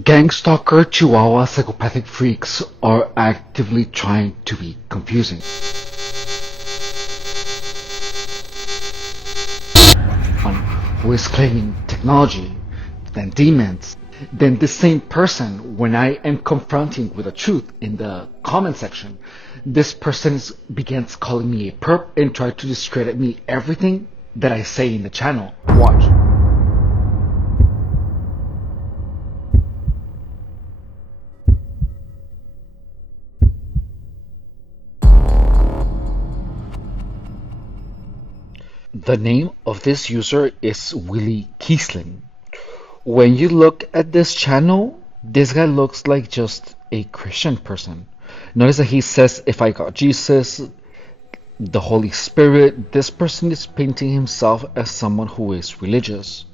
Gangstalker Chihuahua psychopathic freaks are actively trying to be confusing. One who is claiming technology, then demons, then the same person when I am confronting with the truth in the comment section, this person begins calling me a perp and try to discredit me everything that I say in the channel. Watch. The name of this user is Willie Kiesling. When you look at this channel, this guy looks like just a Christian person. Notice that he says, if I got Jesus, the Holy Spirit, this person is painting himself as someone who is religious.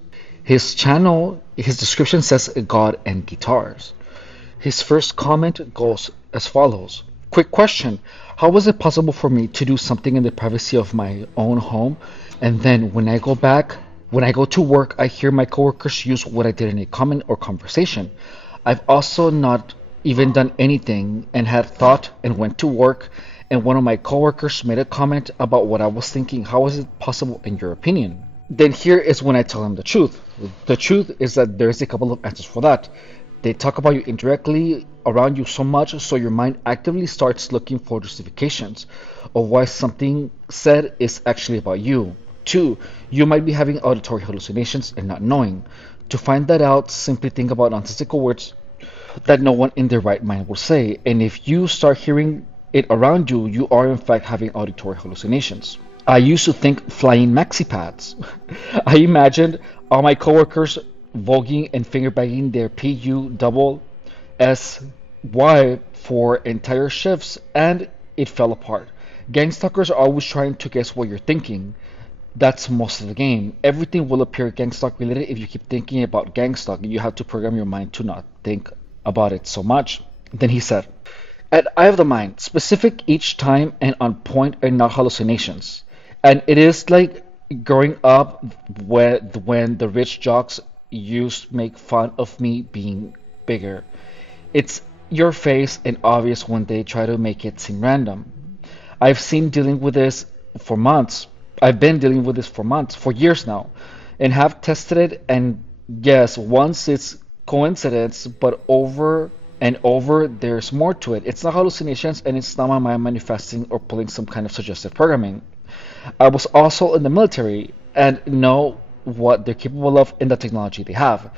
His channel, his description says God and guitars. His first comment goes as follows. Quick question. How was it possible for me to do something in the privacy of my own home, and then when I go to work, I hear my coworkers use what I did in a comment or conversation? I've also not even done anything and had thought and went to work, and one of my coworkers made a comment about what I was thinking. How is it possible in your opinion? Then here is when I tell him the truth. The truth is that there's a couple of answers for that. They talk about you indirectly around you so much, so your mind actively starts looking for justifications of why something said is actually about you. Two, you might be having auditory hallucinations and not knowing. To find that out, simply think about nonsensical words that no one in their right mind will say. And if you start hearing it around you, you are in fact having auditory hallucinations. I used to think flying maxi pads. I imagined all my coworkers voguing and finger banging their PUSSY for entire shifts, and it fell apart. Gangstalkers are always trying to guess what you're thinking. That's most of the game. Everything will appear gangstalk related if you keep thinking about gangstalk. You have to program your mind to not think about it so much. Then he said, at Eye of the Mind, specific each time and on point and not hallucinations. And it is like growing up when the rich jocks used to make fun of me being bigger. It's your face and obvious when they try to make it seem random. I've seen dealing with this for months. I've been dealing with this for months, for years now, and have tested it. And yes, once it's coincidence, but over and over, there's more to it. It's not hallucinations, and it's not my mind manifesting or pulling some kind of suggestive programming. I was also in the military and know what they're capable of in the technology they have.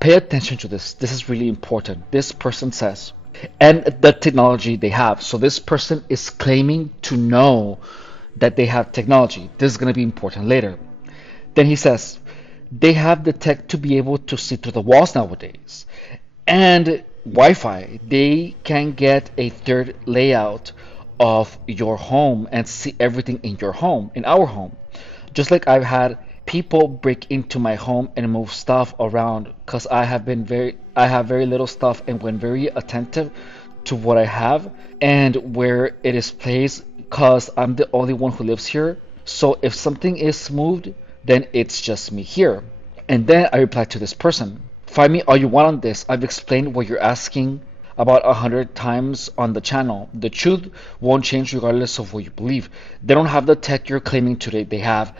Pay attention to this. This is really important. This person says, and the technology they have. So this person is claiming to know that they have technology. This is going to be important later. Then he says, they have the tech to be able to see through the walls nowadays. And Wi-Fi. They can get a third layout of your home and see everything in your home, in our home. Just like I've had people break into my home and move stuff around because I have very little stuff and when very attentive to what I have and where it is placed because I'm the only one who lives here. So if something is moved, then it's just me here. And then I reply to this person. Find me all you want on this. I've explained what you're asking about 100 times on the channel. The truth won't change regardless of what you believe. They don't have the tech you're claiming today they have.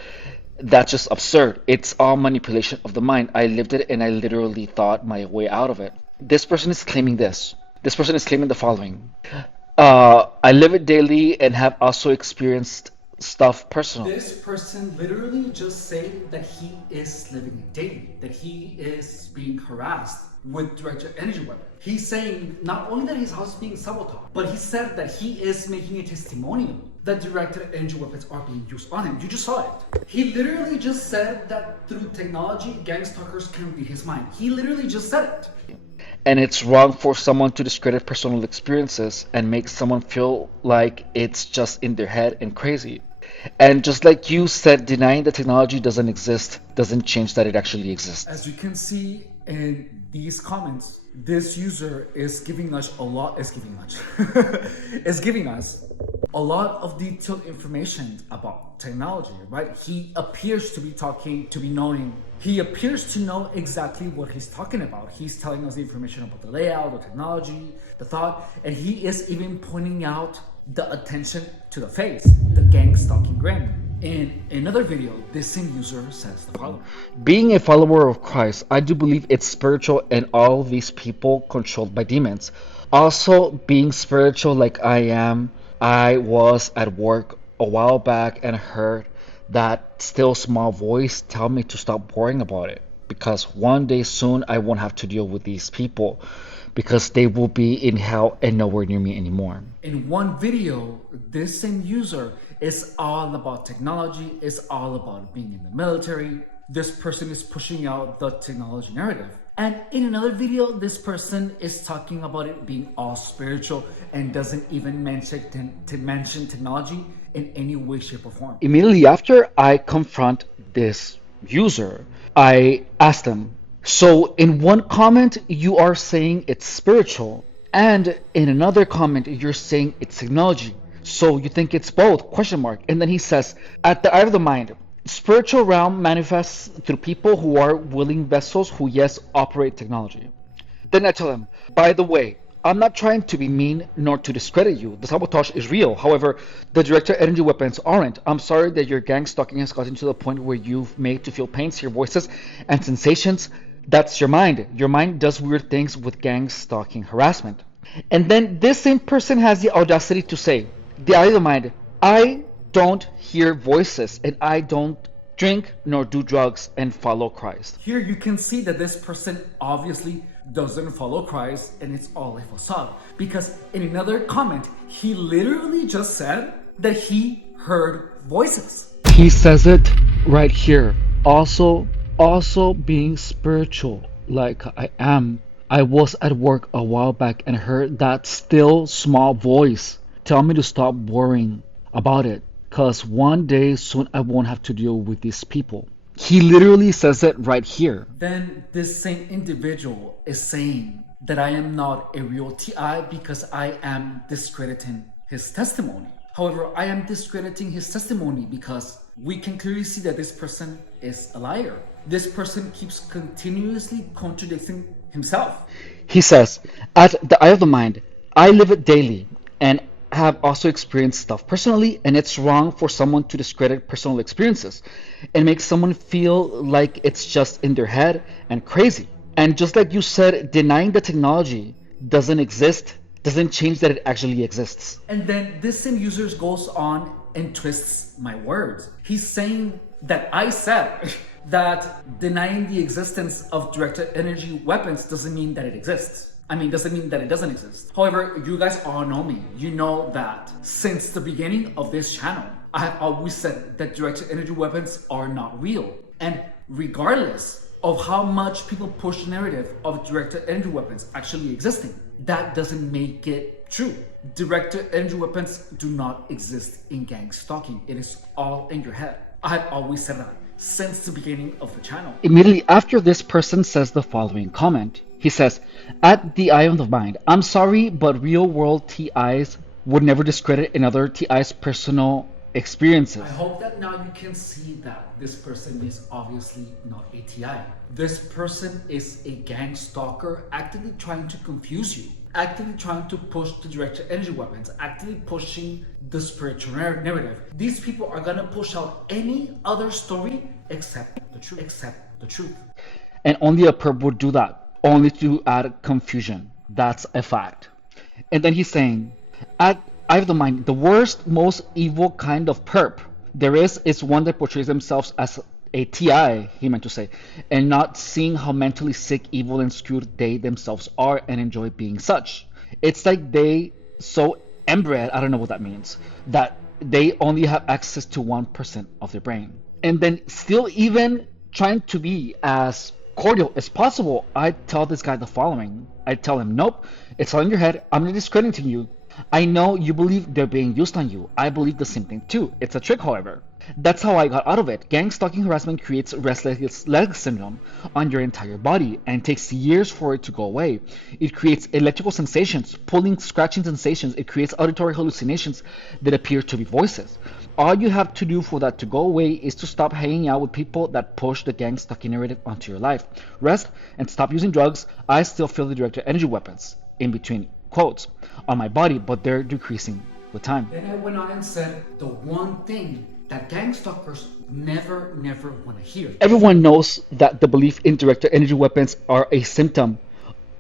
That's just absurd. It's all manipulation of the mind. I lived it and I literally thought my way out of it. This person is claiming this. This person is claiming the following. I live it daily and have also experienced stuff personally. This person literally just said that he is living it daily, that he is being harassed with directed energy weapon. He's saying not only that his house is being sabotaged, but he said that he is making a testimonial that directed energy weapons are being used on him. You just saw it. He literally just said that through technology, gangstalkers can read his mind. He literally just said it. And it's wrong for someone to discredit personal experiences and make someone feel like it's just in their head and crazy. And just like you said, denying the technology doesn't exist doesn't change that it actually exists. As you can see in these comments, this user is giving us is giving us a lot of detailed information about technology, right? He appears to be talking, to be knowing. He appears to know exactly what he's talking about. He's telling us the information about the layout, the technology, the thought, and he is even pointing out the attention to the face, the gang stalking grin. In another video, this same user says the following. Being a follower of Christ, I do believe it's spiritual and all these people controlled by demons. Also, being spiritual like I am, I was at work a while back and heard that still small voice tell me to stop worrying about it because one day soon I won't have to deal with these people because they will be in hell and nowhere near me anymore. In one video, this same user is all about technology, is all about being in the military. This person is pushing out the technology narrative. And in another video, this person is talking about it being all spiritual and doesn't even mention technology in any way, shape, or form. Immediately after I confront this user, I asked them, so in one comment you are saying it's spiritual, and in another comment you're saying it's technology. So you think it's both? Question mark. And then he says, at the eye of the mind, spiritual realm manifests through people who are willing vessels who yes operate technology. Then I tell him, by the way, I'm not trying to be mean nor to discredit you. The sabotage is real. However, the director energy weapons aren't. I'm sorry that your gang stalking has gotten to the point where you've made to feel pains, hear voices, and sensations. That's your mind. Your mind does weird things with gang stalking harassment. And then this same person has the audacity to say, the eye of the mind, I don't hear voices and I don't drink nor do drugs and follow Christ. Here you can see that this person obviously doesn't follow Christ and it's all a facade. Because in another comment, he literally just said that he heard voices. He says it right here. Also being spiritual like I am. I was at work a while back and heard that still small voice tell me to stop worrying about it. Cause one day soon I won't have to deal with these people. He literally says it right here. Then this same individual is saying that I am not a real TI because I am discrediting his testimony. However, I am discrediting his testimony because we can clearly see that this person is a liar. This person keeps continuously contradicting himself. He says, at the eye of the mind, I live it daily and have also experienced stuff personally, and it's wrong for someone to discredit personal experiences and make someone feel like it's just in their head and crazy. And just like you said, denying the technology doesn't exist doesn't change that it actually exists. And then this same user goes on and twists my words. He's saying that I said that denying the existence of directed energy weapons doesn't mean that it exists. Doesn't mean that it doesn't exist. However, you guys all know me. You know that since the beginning of this channel, I have always said that directed energy weapons are not real. And regardless of how much people push the narrative of directed energy weapons actually existing, that doesn't make it true. Directed energy weapons do not exist in gang stalking. It is all in your head. I have always said that since the beginning of the channel. Immediately after this person says the following comment. He says, at the eye of the mind, I'm sorry, but real world TIs would never discredit another TI's personal experiences. I hope that now you can see that this person is obviously not a TI. This person is a gang stalker actively trying to confuse you, actively trying to push the directed energy weapons, actively pushing the spiritual narrative. These people are gonna push out any other story except the truth. And only a perp would do that. Only to add confusion. That's a fact. And then he's saying, I have the mind, the worst, most evil kind of perp there is one that portrays themselves as a TI, he meant to say, and not seeing how mentally sick, evil, and screwed they themselves are and enjoy being such. It's like they so inbred, I don't know what that means, that they only have access to 1% of their brain. And then still even trying to be as cordial as possible, I tell this guy the following. I tell him, nope, it's all in your head. I'm not discrediting you. I know you believe they're being used on you. I believe the same thing too. It's a trick, however. That's how I got out of it. Gang stalking harassment creates restless leg syndrome on your entire body and takes years for it to go away. It creates electrical sensations, pulling, scratching sensations. It creates auditory hallucinations that appear to be voices. All you have to do for that to go away is to stop hanging out with people that push the gang stalking narrative onto your life. Rest and stop using drugs. I still feel the directed energy weapons, in between quotes, on my body, but they're decreasing with time. Then I went on and said the one thing that gang stalkers never want to hear. Everyone knows that the belief in directed energy weapons are a symptom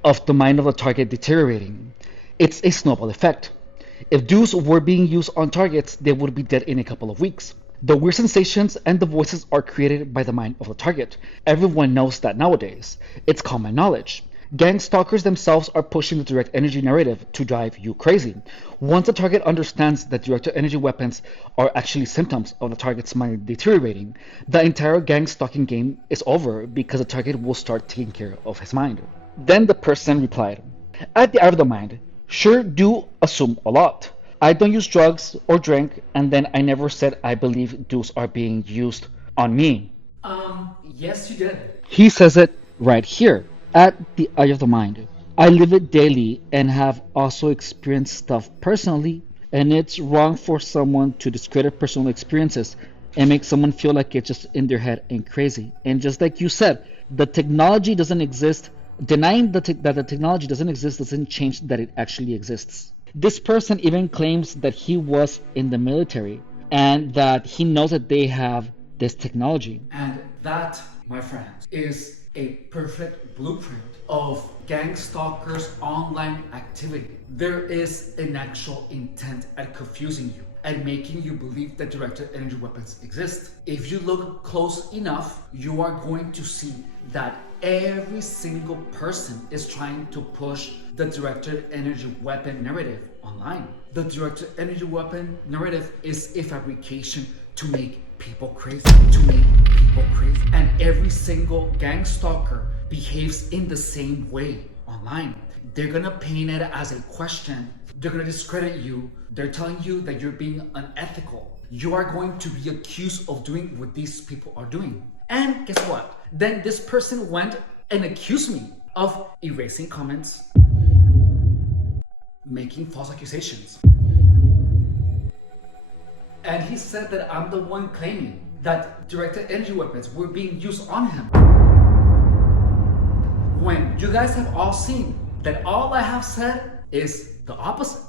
of the mind of the target deteriorating. It's a snowball effect. If dues were being used on targets, they would be dead in a couple of weeks. The weird sensations and the voices are created by the mind of the target. Everyone knows that nowadays. It's common knowledge. Gang stalkers themselves are pushing the direct energy narrative to drive you crazy. Once the target understands that directed energy weapons are actually symptoms of the target's mind deteriorating, the entire gang stalking game is over because the target will start taking care of his mind. Then the person replied, "At the eye of the mind, sure do assume a lot. I don't use drugs or drink, and then I never said I believe dues are being used on me." Yes, you did. He says it right here, at the eye of the mind. I live it daily and have also experienced stuff personally, and it's wrong for someone to discredit personal experiences and make someone feel like it's just in their head and crazy. And just like you said, the technology doesn't exist. Denying that the technology doesn't exist doesn't change that it actually exists. This person even claims that he was in the military and that he knows that they have this technology. And that, my friends, is a perfect blueprint of gang stalkers' online activity. There is an actual intent at confusing you and making you believe that directed energy weapons exist. If you look close enough, you are going to see that every single person is trying to push the directed energy weapon narrative online. The directed energy weapon narrative is a fabrication to make people crazy, and every single gang stalker behaves in the same way online. They're gonna paint it as a question. They're gonna discredit you. They're telling you that you're being unethical. You are going to be accused of doing what these people are doing. And guess what? Then this person went and accused me of erasing comments, making false accusations. And he said that I'm the one claiming that directed energy weapons were being used on him. When you guys have all seen that all I have said is the opposite.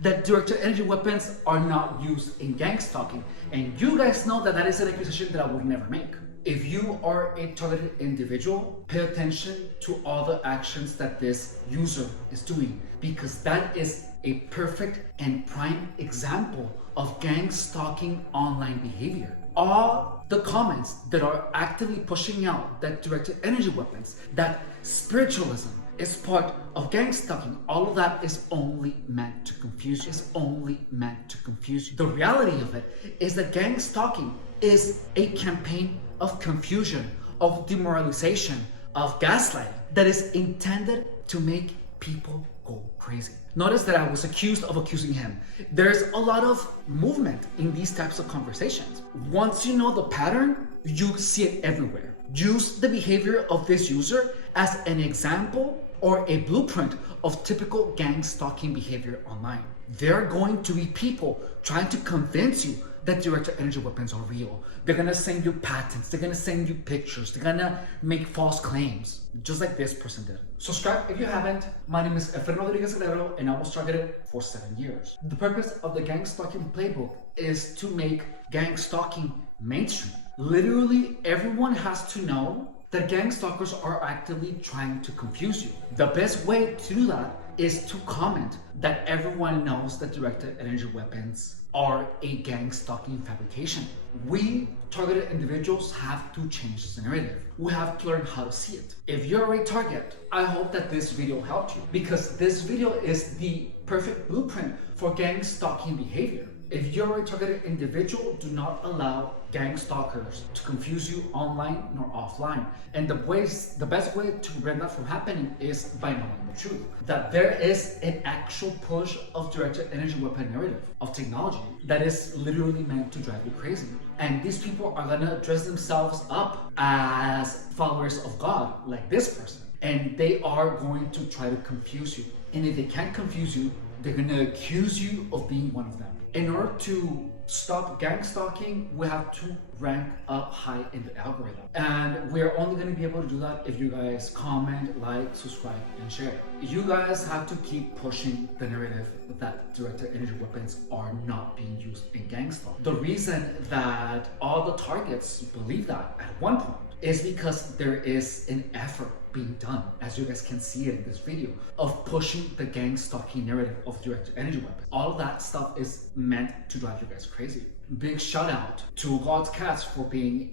That directed energy weapons are not used in gang stalking. And you guys know that that is an accusation that I would never make. If you are a targeted individual, pay attention to all the actions that this user is doing, because that is a perfect and prime example of gang stalking online behavior. All the comments that are actively pushing out that directed energy weapons, that spiritualism is part of gang stalking, all of that is only meant to confuse you. It's only meant to confuse you. The reality of it is that gang stalking is a campaign of confusion, of demoralization, of gaslighting that is intended to make people go crazy. Notice that I was accused of accusing him. There's a lot of movement in these types of conversations. Once you know the pattern, you see it everywhere. Use the behavior of this user as an example or a blueprint of typical gang stalking behavior online. There are going to be people trying to convince you that directed energy weapons are real. They're gonna send you patents, they're gonna send you pictures, they're gonna make false claims, just like this person did. Subscribe if you haven't. My name is Efren Rodriguez Guerrero, and I was targeted for 7 years. The purpose of the gang stalking playbook is to make gang stalking mainstream. Literally everyone has to know that gang stalkers are actively trying to confuse you. The best way to do that is to comment that everyone knows that directed energy weapons are a gang stalking fabrication. We targeted individuals have to change the narrative. We have to learn how to see it. If you're a target, I hope that this video helped you, because this video is the perfect blueprint for gang stalking behavior. If you're a targeted individual, do not allow gang stalkers to confuse you online nor offline. And the best way to prevent that from happening is by knowing the truth. That there is an actual push of directed energy weapon narrative, of technology, that is literally meant to drive you crazy. And these people are gonna dress themselves up as followers of God, like this person. And they are going to try to confuse you. And if they can't confuse you, they're gonna accuse you of being one of them. In order to stop gang stalking, we have to rank up high in the algorithm. And we're only going to be able to do that if you guys comment, like, subscribe, and share. You guys have to keep pushing the narrative that directed energy weapons are not being used in gang stalking. The reason that all the targets believe that at one point is because there is an effort being done, as you guys can see it in this video, of pushing the gang stalking narrative of directed energy weapons. All of that stuff is meant to drive you guys crazy. Big shout out to God's Cats for being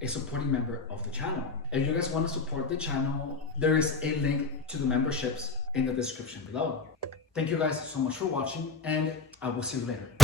a supporting member of the channel. If you guys want to support the channel, there is a link to the memberships in the description below. Thank you guys so much for watching, and I will see you later.